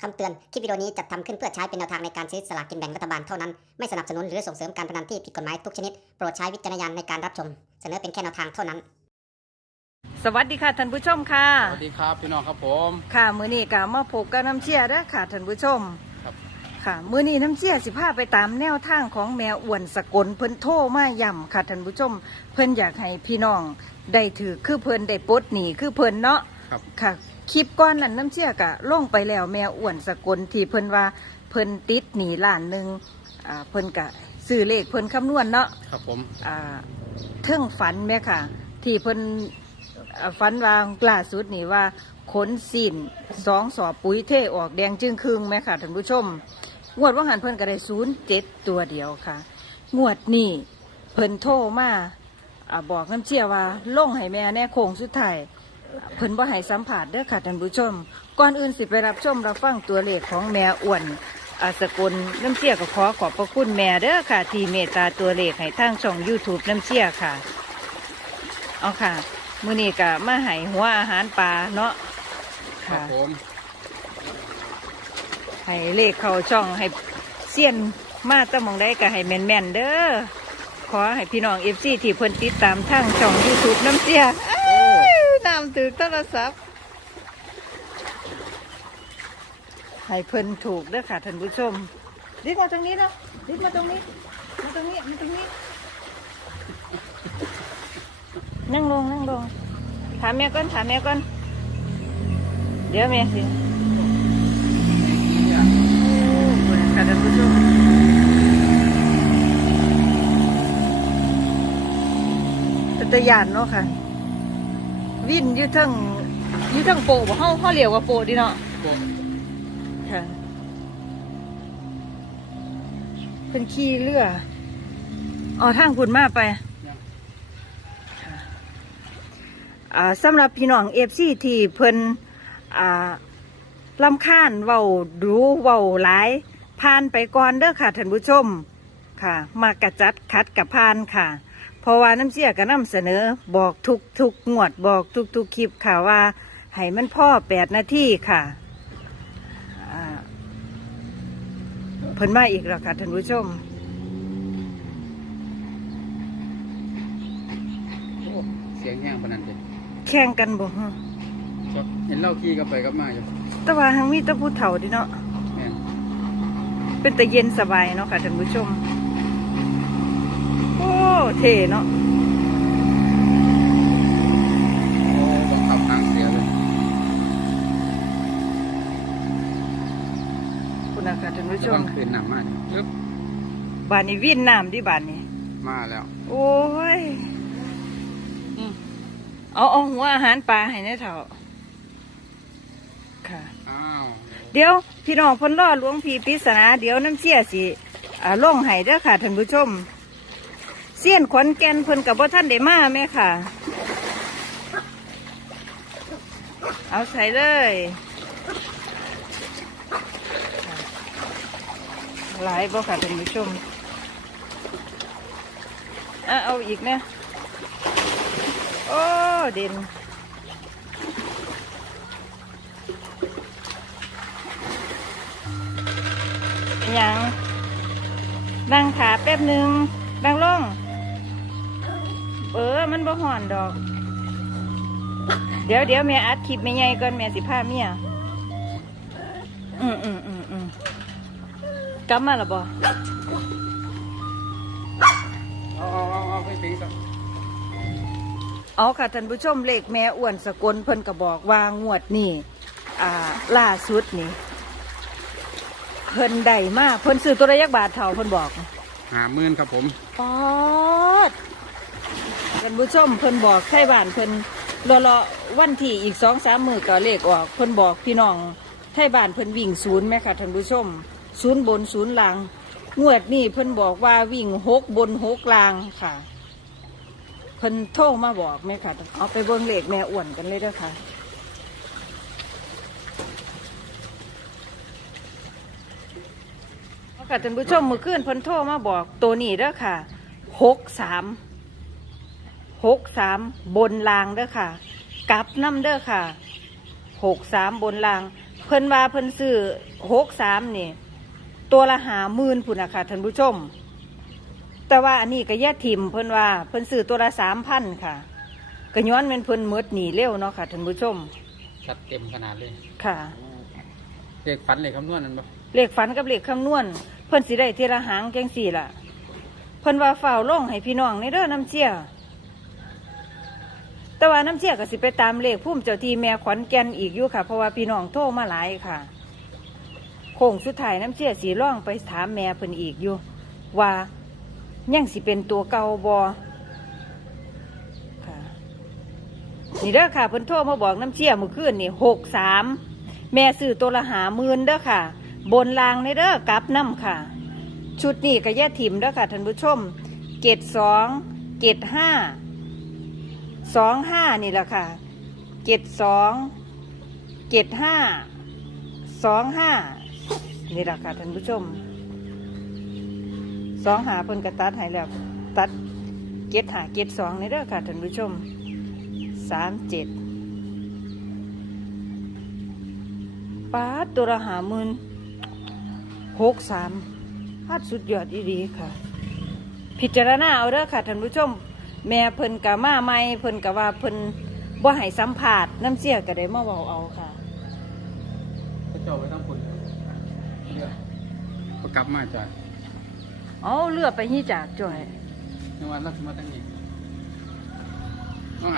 คำเตือน คลิปวิดีโอนี้จัดทำขึ้นเพื่อใช้เป็นแนวทางในการซื้อสลากกินแบ่งรัฐบาลเท่านั้น ไม่สนับสนุนหรือส่งเสริมการพนันที่ผิดกฎหมายทุกชนิด โปรดใช้วิจารณญาณในการรับชม เสนอเป็นแค่แนวทางเท่านั้น สวัสดีค่ะท่านผู้ชมค่ะ สวัสดีครับพี่น้องครับผม ค่ะ มื้อนี้ก็มาพบกับน้ำเชี่ยเด้อค่ะท่านผู้ชมครับ ค่ะ มื้อนี้น้ำเชี่ยสิพาไปตามแนวทางของแมวอ้วนสกลเพิ่นโทรมาย่ำค่ะท่านผู้ชม เพิ่นอยากให้พี่น้องได้ถือคือเพิ่นได้ปลดหนี้คือเพิ่นเนาะ ครับ ค่ะ คลิปก้อนนั้นน้ำเชี่ยก็ลงไปแล้วแมวอ้วนสกลที่เพิ่นว่าเพิ่นติดหนี้ล้านหนึ่งอ่าเพิ่นก็ซื้อเลขเพิ่นคำนวณเนาะครับผมอ่าเทิงฝันแม่ค่ะ ที่เพิ่นอ่าฝันวางล่าสุดนี่ว่าขนสินสองสอบปุ๋ยเทออกแดงจึงครึ่งแม่ค่ะท่านผู้ชม งวดว่าหันเพิ่นก็ได้ศูนย์เจ็ดตัวเดียวค่ะ งวดนี่เพิ่นโทรมาอ่าบอกน้ำเชี่ยว่าลงให้แม่แน่โค้งสุดท้ายอ่า เพิ่นบ่ให้สัมผัสเด้อค่ะท่านผู้ชม ก่อนอื่นสิไปรับชมรับฟังตัวเลขของแม่อ้วนอาสกุลน้ำเชี่ยก็ขอขอบพระคุณแม่เด้อค่ะ ที่เมตตาตัวเลขให้ทางช่อง YouTube น้ำเชี่ยค่ะ เอาค่ะ มื้อนี้ก็มาให้หัวอาหารปลาเนาะครัค่ะบผมให้เลขเข้าช่องให้เสี้ยนมาแตะมองได้ก็ให้แม่นๆเด้อขอให้พี่น้องเอฟซีที่เพิ่นติดตามทางช่อง YouTube น้ำเสียเอ้ยนำถือโทรศัพท์ให้เพิ่นถูกเด้อค่ะท่านผู้ชมดิดมาตรงนี้เนาะดิดมาตรงนี้มาตรงนี้มาตรงนี้ นั่งลงนั่งลงถามแม่ก่อนถามแม่ก่อนเดี๋ยวแม่สิค่ะท่านผู้ชมตัตยานเนาะค่ะ วินอยืดทั้งอยืดทั้งโปะบ่เฮาเฮาเรียกว่าโปะดิเนาะผมค่ะเป็นขี่เรืออ๋อทางพุ่นมาไปยังอ่าสำหรับพี่น้องเอฟซีที่เพิ่นอ่าลำคาญเว้าดูเว้าหลายพานไปก่อนเด้อค่ะท่านผู้ชมค่ะ มากระจัดคัดกับพานค่ะเพ ราะว่าน้ำเสียก็นำเสนอ บอกทุกทุกงวดบอกทุกทุกคลิปค่ะว่าให้มันพ่อแปดนาทีค่ะอ่าเพิ่นมาอีกแล้วค่ะท่านผู้ชมโอ้เสียงแห้งปานนั้นเลยแข่งกันบ่ฮะครับเห็นเล่าขี่กันไปกับมาอยู่แต่ว่าหังมีแตะพูดเถ่าดิเนาะแม่นเป็นแต่เย็นสบายเนาะค่ะท่านผู้ชมโอ้ เท่เนาะโอ้บังคับทางเสียเลยคุณนะค่ะท่านผู้ชระวัมงคืนหนักมากปึ๊บบานนี้วิ่นน้ำดิบานนี้ มาแล้ว โอ้ยอืมเอาเอาหัวอาหารปลาให้ในเถ่าค่ะ อ้าวเดี๋ยวพี่น้องเพ่นล่อหลวงพี่ปริศนาเดี๋ยวน้ำเชี่ยสิอ่าลงให้เด้อค่ะท่านผู้ชม เสี้ยนขอนแก่นเพิ่นกับพ่ท่านได้มาแม่ค่ะ เอาใส่เลยหลายบ่ค่ะท่านผู้ชมอะเอาอีกนะโอ้เด่นยังดังขาแป๊บหนึ่งดังลง เออ มันบ่ห่อนดอก เดี๋ยวเดี๋ยวแม่อัดคลิปแม่ใหญ่ก่อนแม่สิพาเมียอืมอืมอืมอืมกลับมาแล้วบ่เอาเอาเอาเอาไปปิงสักเอาค่ะท่านผู้ชมเลขแม่อ้วนสกลเพิ่นก็บอกว่างวดนี่อ่าล่าสุดนี่เพิ่นได้มาเพิ่นซื้อตัวระยักบาทเท่าเพิ่นบอก หาหมื่นครับผมปอด ท่านผู้ชมเพิ่นบอกไทยบ้านเพิ่นรอรอวันที่อีกสองสามมือก็เลขออกเพิ่นบอกพี่น้องไทยบ้านเพิ่นวิ่งศูนย์ไหมค่ะท่านผู้ชมศูนย์บนศูนย์ล่างงวดนี้เพิ่นบอกว่าวิ่งหกบนหกล่างค่ะ เพิ่นโทรมาบอกไหมค่ะ เอาไปเบิ่งเลขแม่อ้วนกันเลยด้อค่ะค่ะท่านผู้ชมมือขึ้นเพิ่นโทรมาบอกตัวนี้เด้อค่ะหกสาม หกสามบนรางเด้อค่ะ กลับน้ำเด้อค่ะหกสามบนราง เพิ่นว่าเพิ่นซื้อหกสามนี่ ตัวละหาหมื่นพุ่นนะคะท่านผู้ชม แต่ว่าอันนี้ก็แย่ทิมเพิ่นว่าเพิ่นซื้อตัวละสามพันค่ะก็ย้อนเป็นเพิ่นหมดหนีเร็วเนาะค่ะท่านผู้ชม ชัดเต็มขนาดเลยค่ะ เลขฝันเลขคำนวณนั่นปะเลขฝันกับเลขคำนวณ เพิ่นสิได้ทีละหางแกงสี่ล่ะ เพิ่นว่าฝ่าวลงให้พี่น้องในเด้อน้ำเชี่ย แต่ว่าน้ำเชี่ยก็สิไปตามเลขพุ่มเจ้าทีแม่ขวัญแก่นอีกอยู่ค่ะ เพราะว่าพี่น้องโทรมาหลายค่ะโค้งสุดท้ายน้ำเชี่ยสีร่องไปถามแม่เพิ่นอีกอยู่ ว่ายังสิเป็นตัวเก่าบอค่ะนี่เด้อค่ะเพิ่นโทรมาบอกน้ำเชี่ยเมื่อคืนนี่หกสามแม่ซื้อตัวละหามื่นเด้อค่ะ บนรางในเด้อกลับน้ำค่ะ ชุดนี้ก็แย่ถิ่มเด้อค่ะท่านผู้ชมเกตสองเกตห้า สองห้านี่แหละค่ะเกตสองเกตห้าสองห้านี่แหละค่ะท่านผู้ชมสองหาเพิ่นกระตัดให้แล้วตัดเกตหาเกตสองนี่เด้อค่ะท่านผู้ชมสามเจ็ดป้าตัวละหามื่นหกสามพาดสุดยอดอีดีค่ะ พิจารณาเอาเด้อค่ะท่านผู้ชม แม่เพิ่นกะมาใหม่เพิ่นกะว่าเพิ่นบ่ให้สัมผัสน้ำเสียก็ได้มาเว้าเอาค่ะพระเจ้าไปทั้งคนก็กลับมาจากเอาเลือไปฮีจากจ่อยจังหวัดราชมาตั้งนี้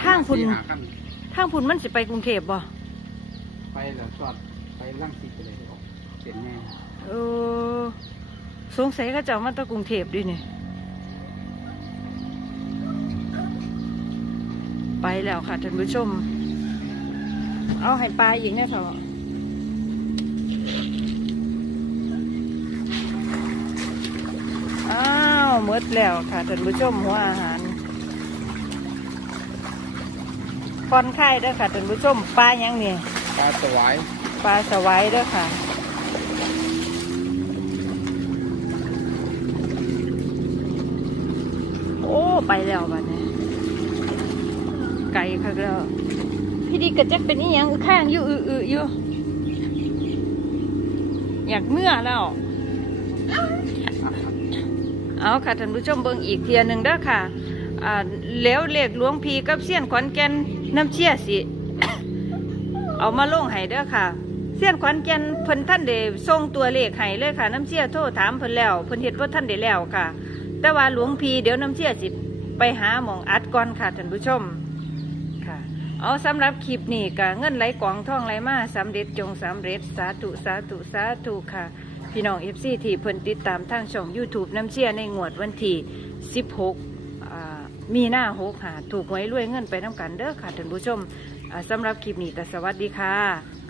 ข้างพุ่นสี่หาขั้นทางพุ่นมันสิไปกรุงเทพบ่ไปแล้วจอดไปล่างสีไปเลยออกเปลี่ยนแม่เออสงสัยเขาเจ้ามาตะกรุงเทพดินี่ ไปแล้วค่ะท่านผู้ชม เอาให้ปลาอีกเนี่ยเถอะอ้าวหมดแล้วค่ะท่านผู้ชมหัวอาหารคอนไข่เด้อค่ะท่านผู้ชมปลายังเนี่ยปลาสวายปลาสวายเด้อค่ะโอ้ไปแล้วบัดนี้ ไก่ค่ะแล้วพี่ดีกระจักเป็นอีหยังข้างอยู่อืออืออยู่อยากเมื่อแล้ว เอาค่ะท่านผู้ชมเบิ่งอีกเทียหนึ่งเด้อค่ะอ่าแล้วเลขหลวงพีกับเสี้ยนขอนแก่นน้ำเชี่ยสิ เอามาลงให้เด้อค่ะ เสี้ยนขอนแก่นเพิ่นท่านได้ส่งตัวเลขให้เลยค่ะ น้ำเชี่ยโทรถามเพิ่นแล้วเพิ่นเฮ็ดว่าท่านได้แล้วค่ะ แต่ว่าหลวงพีเดี๋ยวน้ำเชี่ยสิไปหาหมองอัดก่อนค่ะท่านผู้ชม เอาสำหรับคลิปนี้ก็เงินไหลกองท่องไหลมาสำเร็จจงสำเร็จสาธุสาธุสาธุค่ะ พี่น้องเอฟซีที่เพิ่นติดตามทางช่อง YouTube น้ำเชี่ยในงวดวันที่ 16อ่ามีหน้าหกหาถูกหวยรวยเงินไปน้ำกันเด้อค่ะท่านผู้ชมอ่าสำหรับคลิปนี้ก็สวัสดีค่ะ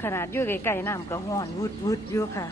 ขนาดอยู่ใกล้ๆน้ำก็ห้อนวุดวุดๆอยู่ค่ะ